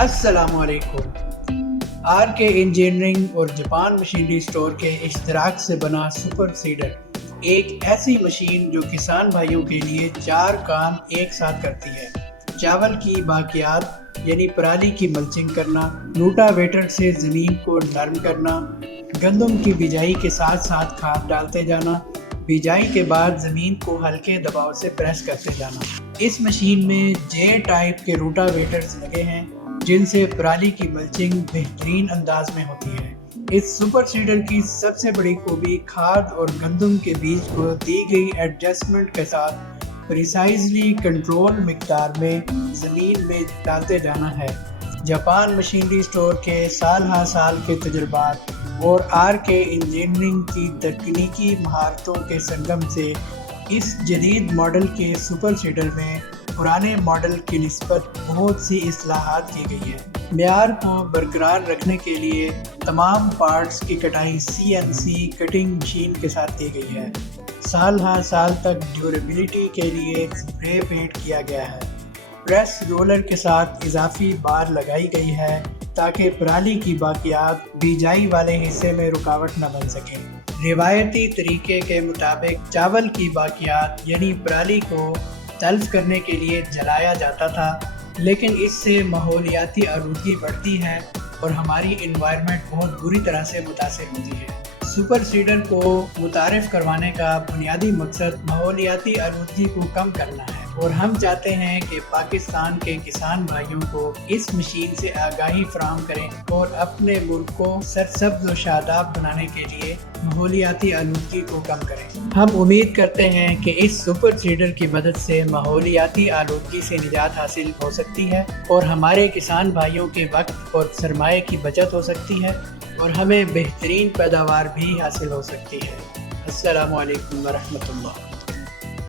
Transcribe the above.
अस्सलाम वालेकुम। आर के इंजीनियरिंग और जापान मशीनरी स्टोर के इश्तराक से बना सुपर सीडर एक ऐसी मशीन जो किसान भाइयों के लिए 4 काम एक साथ करती है। चावल की बाकियात यानी पराली की मल्चिंग करना, रोटावेटर से ज़मीन को नरम करना, गंदम की बिजाई के साथ साथ खाद डालते जाना, बिजाई के बाद ज़मीन को हल्के दबाव से प्रेस करते जाना। इस मशीन में जे टाइप के रोटावेटर्स लगे हैं जिनसे पराली की मल्चिंग बेहतरीन अंदाज में होती है। इस सुपर सीडर की सबसे बड़ी खूबी खाद और गंदम के बीज को दी गई एडजस्टमेंट के साथ प्रिसाइजली कंट्रोल मिकदार में ज़मीन में डालते जाना है। जापान मशीनरी स्टोर के साल हर साल के तजुर्बात और आर के इंजीनियरिंग की तकनीकी महारतों के संगम से इस जदीद मॉडल के सुपर सीडर में पुराने मॉडल की निस्बत बहुत सी इस्लाहात की गई है। मेयार को बरकरार रखने के लिए तमाम पार्ट्स की कटाई CNC कटिंग मशीन के साथ की गई है। साल हर साल तक ड्यूरेबिलिटी के लिए स्प्रे पेंट किया गया है। प्रेस रोलर के साथ इजाफी बार लगाई गई है ताकि पराली की बाकियात बिजाई वाले हिस्से में रुकावट न बन सके। रिवायती तरीके के मुताबिक चावल की बाकियात यानी पराली को तल्फ करने के लिए जलाया जाता था, लेकिन इससे माहौलियाती आलूदगी बढ़ती है और हमारी इन्वायरमेंट बहुत बुरी तरह से मुतासिर होती है। सुपर सीडर को मुतारिफ करवाने का बुनियादी मकसद माहौलियाती आलूदगी को कम करना है और हम चाहते हैं कि पाकिस्तान के किसान भाइयों को इस मशीन से आगाही फराहम करें और अपने मुल्क को सरसब्ज और शादाब बनाने के लिए माहौलियाती आलूदगी को कम करें। हम उम्मीद करते हैं कि इस सुपर सीडर की मदद से माहौलियाती आलूदगी से निजात हासिल हो सकती है और हमारे किसान भाइयों के वक्त और सरमाए की बचत हो सकती है और हमें बेहतरीन पैदावार भी हासिल हो सकती है। अस्सलामु अलैकुम व रहमतुल्लाह।